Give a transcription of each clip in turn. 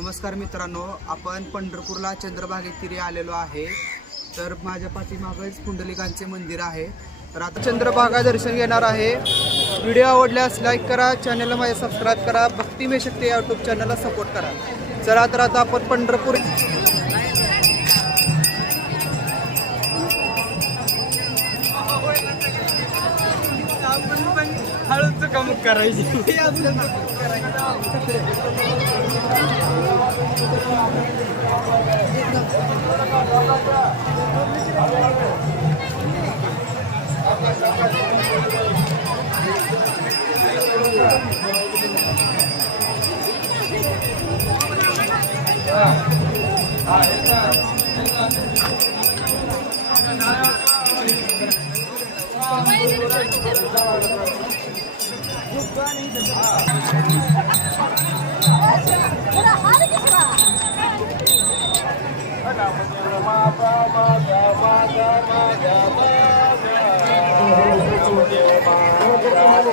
नमस्कार मित्रांनो आपण पंढरपूरला चंद्रभागे तिरी आलेलो आहे. तर माझ्या पाठीमागच पुंडलिकांचे मंदिर आहे. तर आता चंद्रभागा दर्शन घेणार आहे. व्हिडिओ आवडल्यास लाईक करा चॅनलला माझ्या सबस्क्राईब करा. भक्तिमय शक्ती या यूट्यूब चॅनलला सपोर्ट करा. चला तर आता आपण पंढरपूर हळूच Maga, maga, maga, maga, maga.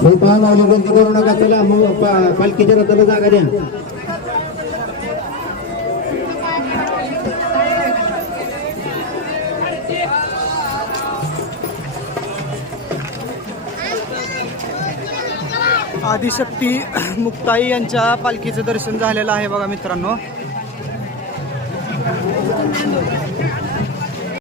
करू नका चला मग पालखीच्या रथाला जागा द्या. आदिशक्ती मुक्ताई यांच्या पालखीचं दर्शन झालेलं आहे बघा मित्रांनो.